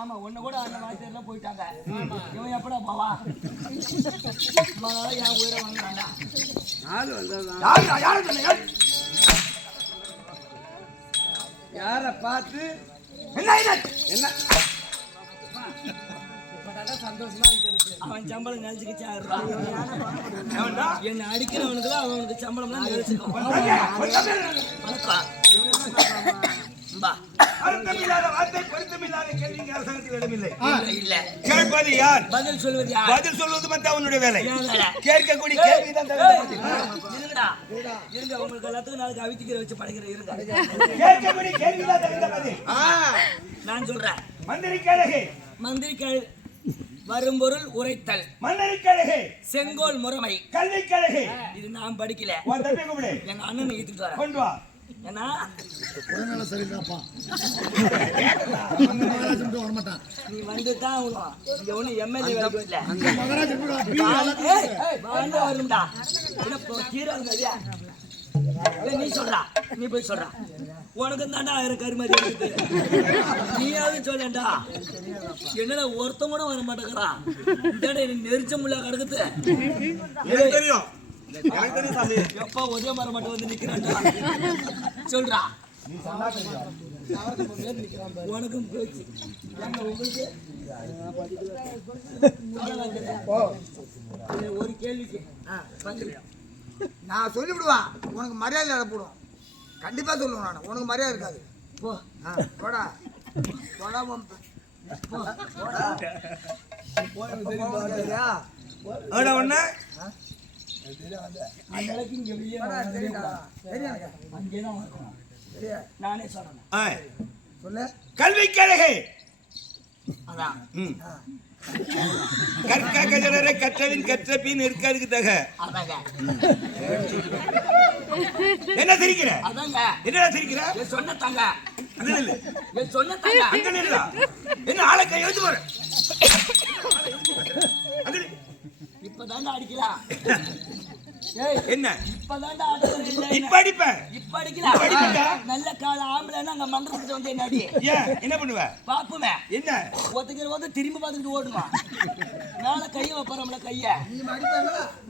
ஆமா ஒண்ணு கூட அந்த மாதிரி போயிட்டாங்க. இவன் எப்படா போவா? என் உயிரை வாங்குறாங்க. யார பார்த்து என்ன சந்தோஷமா இருக்கு. அவன் சம்பளம் நினைச்சுக்கிச்சு 1000 ரூபாய். என்ன அடிக்கிறவனுக்கு தான் அவனுக்கு சம்பளம்லாம் நினைச்சுக்கோ. பதில் சொல்வது மட்டும் அவனுடைய வேலை. கேட்கக்கூடிய கேள்விதான். இருங்க உங்களுக்கு எல்லாத்துக்கும் நாளைக்கு அவித்திக்கிற வச்சு படைக்கிற இருங்க. கேட்கக்கூடிய கேள்விதான். நான் சொல்றேன். மந்திரி வரும்பொருள் உரைத்தல், மன்னரி கழகு, செங்கோல் முறைமை, கல்வி கழகு. இது நான் படிக்கல. எங்க அண்ணன் ஈத்துட்டு வரேன். கொண்டு வா. ஏன்னா உடனே சரிதாப்பா. நீ வந்துதான் எவனு எம்எல்ஏ வரல. வரும்டா கீரை நீ சொல்றா, நீ போய் சொல்றா. உனக்கு தாண்டா 1000 கருமதி இருக்கு. நீயாவது சொல்லண்டா. என்னடா ஒருத்தம் கூட வர மாட்டேங்கிறான். எனக்கு நெரிச்ச முள்ள கிடக்குது. தெரியும் எப்பா ஒரே மர மட்டும் வந்து நிக்கிறான்டா. சொல்றா. உனக்கும் பேச்சு ஒரு கேள்விக்கு நான் சொல்லிவிடுவேன். உனக்கு மரியாதை நடப்படும். கண்டிப்பா சொல்லுவேன். நான் உனக்கு மரியாதை இருக்காது. போ போடா போடா ஒண்ணு நானே சொல்றேன். கல்வி கழகு அதான் கற்றவின் கற்ற பின் இருக்காதுக்கு தக. என்ன சிரிக்கிற? என்ன சிரிக்கிற? சொன்ன தாங்க. என்ன ஆளை கை எழுத்து போற? இப்பதாண்டா அடிக்கலாம். என்ன இப்பதாண்டா அடிக்கலாம். இப்ப அடிப்பேன். இப்ப அடிக்கலாம். நல்ல கால ஆம்பளைன்னா அங்க மந்திரத்துக்கு வந்து என்ன அடி. என்ன பண்ணுவ? பாப்புமே. என்ன ஒத்துக்கிற போது திரும்பி பார்த்துட்டு ஓடுமா? மேல கைய வைப்பறோம்ல கைய.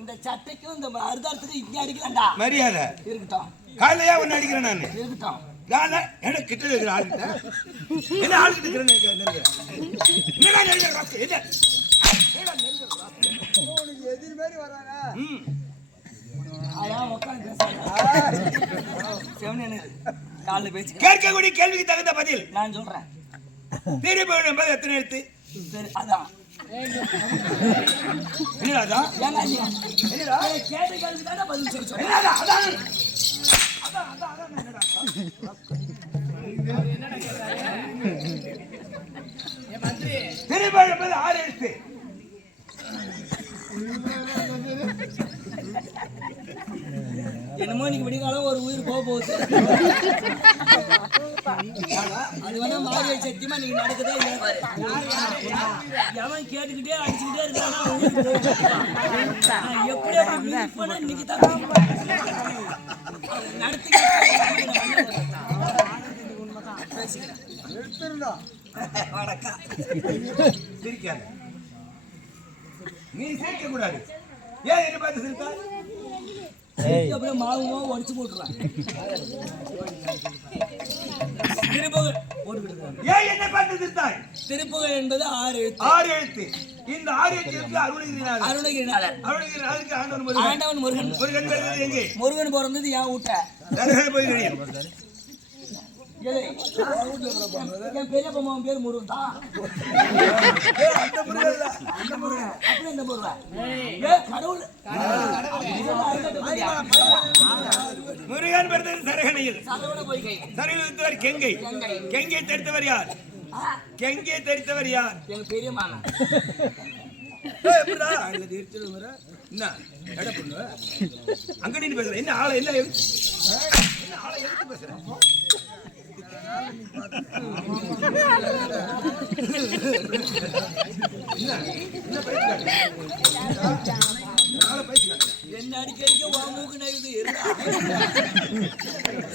இந்த சட்டைக்கும் இந்த அர்த்தார்த்துக்கு இங்க அடிக்கலாம்டா. மரியாதை இருக்கட்டும். காலையா ஒன்னு அடிக்கிறேன் நான். இருக்கட்டும். எனக்கு கிட்ட இருக்கிற ஆளுகிட்ட என்ன ஆளுகிட்ட இருக்கிறேன். எதிர்மாரி வராங்க. கேட்கக்கூடிய கேள்விக்கு தகுந்த பதில் நான் சொல்றேன். என்பது எத்தனை எழுத்து? அதான் கேட்ட கேள்வி தானே பதில் சொல்றேன். திரும்ப என்பது 6 எழுத்து. என்னமோ இன்னைக்கு விடிகாலம் ஒரு உயிர் போக போகுது. அது வேணா மாறிய சத்தியமா நீங்க நடக்குதா இல்லையா பாரு. எவன் கேட்டுக்கிட்டே அடிச்சுக்கிட்டே இருக்கானா எப்படி அப்படி இன்னைக்கு தான் நடத்தி பேசிக்கிறேன். எடுத்துருந்தா வணக்கம். சிரிக்காத. நீ சிரிக்க கூடாது. ஏன் என்ன பார்த்து சிரித்தா? அப்படியே மாவுமா உடச்சு போட்டுருவேன். திருப்புகழ் போட்டுக்கிட்டு ஏன் என்ன பார்த்து சிரித்தாய்? திருப்புகழ் என்பது 6 எழுத்து. 6 எழுத்து. இந்த 6 எழுத்துக்கு அருணகிரிநாதர். அருணகிரிநாதர். அருணகிரிநாதருக்கு ஆண்டவன் முருகன். ஆண்டவன் முருகன். முருகன் பிறந்தது எங்கே? முருகன் பிறந்தது என் வீட்டை. போய் தெரியும். என் பெரியப்பா மாமன் பேர் முருகன் தான். அந்த முருகன் தான். அந்த முருகன். அப்படி இந்த முருகன். கடவுள். முருகன் பிறந்தது சரகணையில். சரவண பொய்கை. சரகில் வைத்தவர் கெங்கை. கெங்கை தரித்தவர் யார்? கெங்கை தரித்தவர் யார்? எங்க பெரிய மாமன். எப்படிடா? என்ன எடை பொண்ணு? அங்க நின்னு பேசுற. என்ன ஆளை என்ன எழுத்து? என்ன ஆளை எழுத்து பேசுற? என்ன அடிக்கடிக்க மூக்கு நைவுது.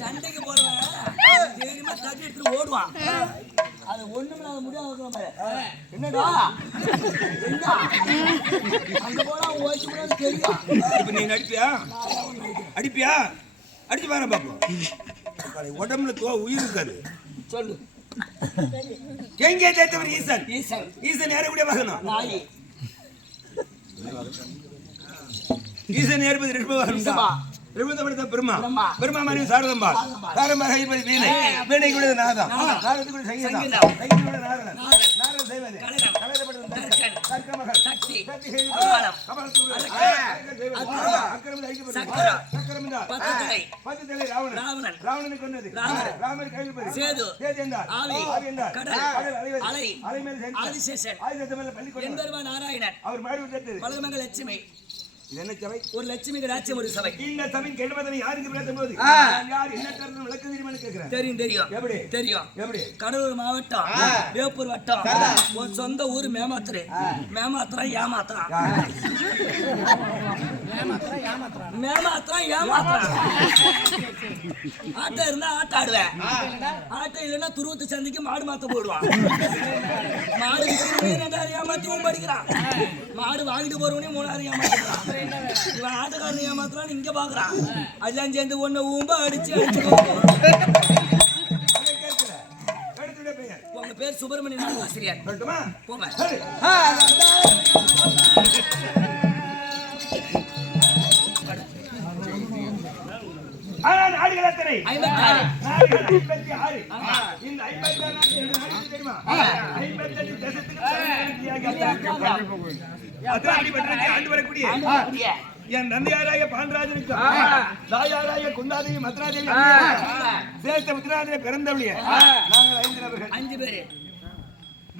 சண்டைக்கு போறவன் தெரியுமா தட்டி எடுத்து ஓடுவான். அது ஒண்ணுமே முடியாது. என்னடா என்ன அங்க போனா ஓய்ச்சி கூட தெரியும். இப்ப நீ நடிப்பியா? அடிப்பியா? அடிச்சு பாரு பாப்போம். உடம்புல உயிர் இருக்காது. சொல்லு. கெங்கை தரித்தவர் ஈசன். ஈசன். ஈசன் யாரை கூட பார்க்கணும்? நாயி. ஈசன் ஏற்பது ரிஷபவாகனம். ரிஷபத்தை பிரம்மா. பிரம்மா மனைவி சாரதம்பா. சாரதம்பா கைப்பதி வீணை. வீணை கூட நாதம். நாதத்துக்கு கூட சங்கீதம். சங்கீதம் கூட நாரதன். நாரதன் செய்வது. கலைரப்பட்டது தர்க்கன். தர்க்க மகள். சக்தி. சக்தி செய்வது. கபாலத்துக்கு. அக்கரம் ஐக்கியப்பட்டது. சக்கரம் என்றார். 10 தலை ராவணன். ராவணனை கொண்டது. ராமர் கைப்பதி. சேது. சேது என்றார். ஆவி. ஆவி என்றார். கடல். கடல் அலை. அலை மேல் சென்று. ஆதிசேஷன். ஆதிசேஷன் மேல பள்ளி கொண்டார். எம்பெருமான் நாராயணன். அவர் மாடி விட்டது. பலமங்கல லட்சுமி. இது என்ன சபை? ஒரு லட்சுமிக்கு ராஜ்யம் ஒரு சபை. இந்த சபையின் கெடுமதனை யாருக்கு பேசும்போது யார் என்ன கருத்து விளக்கம் தெரியுமான்னு கேட்கிறேன். தெரியும் தெரியும். எப்படி தெரியும்? எப்படி? கடலூர் மாவட்டம் வேப்பூர் வட்டம். உன் சொந்த ஊர் மேமாத்திரை. மேமாத்திரம் ஏமாத்திரம். மேமாத்திரம் ஏமாத்திரம். ஆட்டம் இருந்தா ஆட்டம் ஆடுவேன். ஆட்டம் இல்லைன்னா துருவத்து சந்தைக்கு மாடு மாத்த போடுவான். மாடு ஏமாத்தியும் படிக்கிறான். மாடு வாங்கிட்டு போறவனையும் 3000 ஏமாத்திக்கிறான். இவன் ஆட்டக்காரன் ஏமாத்திரான்னு இங்க பாக்குறான். அதெல்லாம் சேர்ந்து ஒண்ணு ஊம்ப அடிச்சு உங்க பேர் சுப்பிரமணியன் ஆசிரியர். போங்க. நாடுகள் எத்தனை? 56. 56. இந்த 56 தெரியுமா? 58 தேசத்துக்கு ஆண்டு வரக்கூடிய என் நந்தியாராய பாண்டராஜனுக்கு தாயாராய குந்தாதேவி மத்ராதேவி சேஷ்ட முத்ராதேவி பிறந்தவளிய நாங்கள் 5 நபர்கள். 5 பேரு.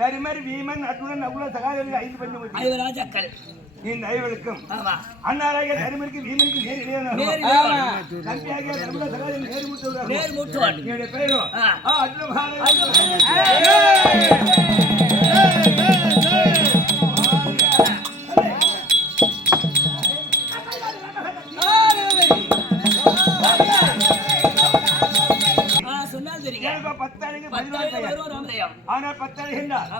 தருமர் வீமன் அர்ஜுனன் நகுல சகாதேவி 5 பெண்கள். 5 ராஜாக்கள். இந்த 5களுக்கும் அண்ணாராய தருமருக்கு வீமனுக்கு நேர் இடையான தம்பியாகிய நகுல சகாதேவி நேர் மூத்தவர். என்னுடைய பெயரோ ஆனால் 10 அழகின்றார்.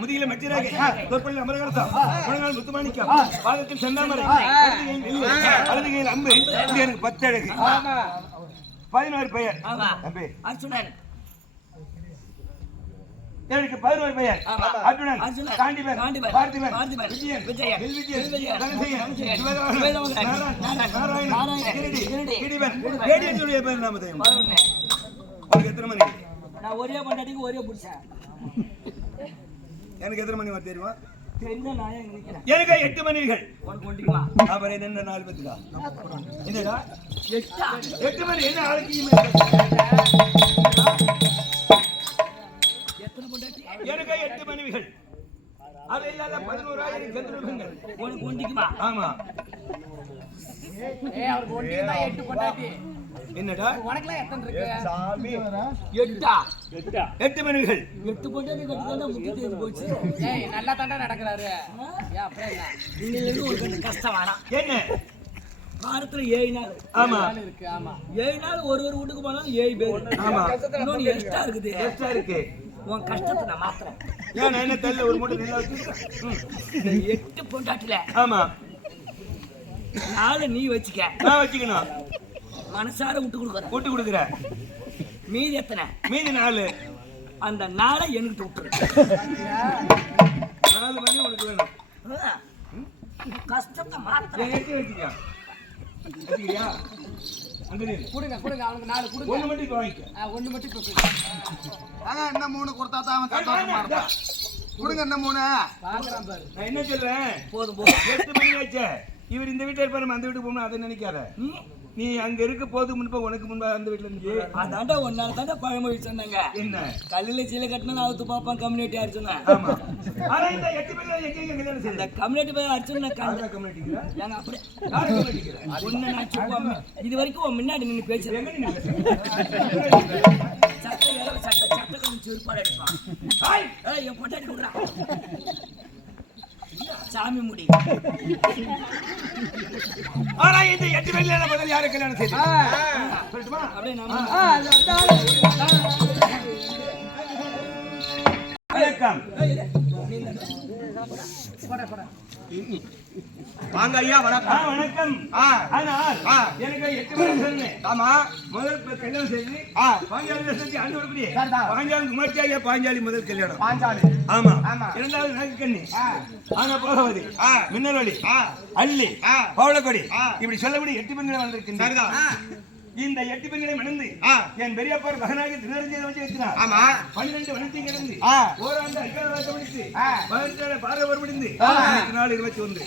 முதியில மச்சிராக தொற்பள்ளியில் அமரகரசம் முத்துமாணிக்கம் பாதத்தில் செந்தாமரை அழகையில் அம்பு. எனக்கு 10 அழகு 11 பெயர். அர்ஜுனன். எனக்கு 11 பெயர். அர்ஜுனன், காண்டிபன், பார்த்திபன், விஜயன், வில்விஜயன், தனசேயன், நாராயணன், கிரீடிபன். கேடியனுடைய பேர் நாம தெரியும். உங்களுக்கு எத்தனை மணி? நான் ஒரே பொண்டாட்டிக்கு ஒரே புருஷன். எனக்கு எத்தனை மணி தெரியுமா? தெரிஞ்ச நான் நினைக்கிறேன். எனக்கு 8 மணிகள். உனக்கு கொண்டிக்குமா? அப்புறம் என்ன 4 பத்துக்கா? என்னடா 8 மணி என்ன ஆளுக்கு? எனக்கு 8 மனைவிகள். அது இல்லாத 11,000 சந்திரபங்கள். உனக்கு கொண்டிக்குமா? ஆமா. அவருக்கு ஒண்டினா 8 பொண்டாட்டி. என்னடா உனக்குலாம் எத்தனை இருக்கு? சாமி 8 மனைவிகள். 8 பொண்டாட்டி கட்டிட்டா முக்கிய தேதி போச்சு. ஏய் நல்லா தாண்டா நடக்கறாரு. ஏன் அப்புறம் என்ன? இன்னிலிருந்து ஒரு கொஞ்சம் கஷ்டம் வேணாம். என்ன வாரத்துல 7 நாள். ஆமா நாள் இருக்கு, ஆமா. 7 நாள் ஒரு வீட்டுக்கு போனாலும் 7 பேர். ஆமா இன்னொன்னு எக்ஸ்ட்ரா இருக்குது. எக்ஸ்ட்ரா இருக்கு. உன் கஷ்டத்தை நான் மாத்துறேன். ஏன் நான் என்ன தெரியல ஒரு மூட்டை நெல்லா வச்சிருக்கேன். 8 பொண்டாட்டில ஆமா 4 நீ வச்சுக்க. நான் வச்சுக்கணும். மனசார விட்டு கொடுக்குறேன். கூட்டு கொடுக்குறேன். மீதி எத்தனை? மீதி 4 அந்த 4 எனக்கு விட்டுரு. 4 மணி உனக்கு வேணும். கஷ்டத்தை மாத்துறேன். ஏன் எடுத்து வச்சுக்க வச்சுக்கிறியா அங்க நில்லு. கொடுங்க கொடுங்க அவனுக்கு 4 கொடுங்க. ஒண்ணு மட்டும் இப்ப வாங்கிக்க. ஒண்ணு மட்டும் இப்ப கொடுங்க. ஆனா என்ன 3 கொடுத்தா தான் அவன் சந்தோஷமா இருப்பான். கொடுங்க என்ன 3. பாக்குறான் பாரு. நான் என்ன சொல்றேன் போதும் போதும். 8 மணி ஆச்சே. இவர் இந்த வீட்டுல இருப்பாரு, நம்ம அந்த வீட்டுக்கு போகணும் அதை நினைக்காத. நீ அங்க இருக்க போது முன்பா உனக்கு முன்பா அந்த வீட்டுல இருந்து அதாண்டா ஒரு நாள் தாண்டா பழமொழி சொன்னாங்க. என்ன கல்லுல சீலை கட்டினா அவுத்து பாப்பான் கம்யூனிட்டி அடிச்சுனா. ஆமா ஆனா இந்த 8 பேர்ல எங்க கல்யாணம் இந்த செய்யல கம்யூனிட்டி போய் அடிச்சுனா யாரா கம்யூனிட்டிங்களா ஏங்க அப்படி யாரா கம்யூனிட்டிங்களா ஒன்னு நான் சும்மா இது வரைக்கும் உன் முன்னாடி நின்னு பேசுறேன். எங்க நீங்க சட்டை ஏற சட்டை கொஞ்சம் செருப்பாடு அடிப்பான். ஹாய் ஏய் என் பொண்டாட்டி கொடுறா. சாமி முடி. ஆனா இந்த 8 பேர்ல முதல்ல யாரை கல்யாணம் செய்யல சொல்லட்டுமா அப்படியே நாம வணக்கம் வாங்க ஐயா வணக்கம். வணக்கம் ஆனால் எனக்கு 8 பேர் சொன்னேன். ஆமா முதல் கல்யாணம் செய்து பாஞ்சாலி செஞ்சு ஆண்டு வரக்கூடிய சரிதான். பாஞ்சாலி குமார்த்தியா பாஞ்சாலி முதல் கல்யாணம். பாஞ்சாலி. ஆமா ஆமா. இரண்டாவது நாகக்கண்ணி ஆனா போகவதி மின்னல்வழி அள்ளி பவளக்கொடி இப்படி சொல்லக்கூடிய 8 பெண்களை வந்திருக்கின்றன. இந்த 8 பெண்களை மணந்து என் பெரியப்பா மகனாகி திருநெல்வேலியை வச்சு வைக்கிறார். ஆமா 12 வனத்தை கிடந்து ஓராண்டு அடிக்காத முடித்து 17 பாரவர் முடிந்து 21.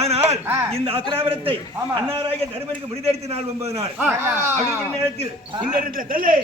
ஆனால் இந்த அக்ராபரத்தை அன்னாராக தர்மருக்கு முடிதெடுத்து நாள் 9 நாள் அப்படி நேரத்தில் இந்த இடத்துல தள்ளே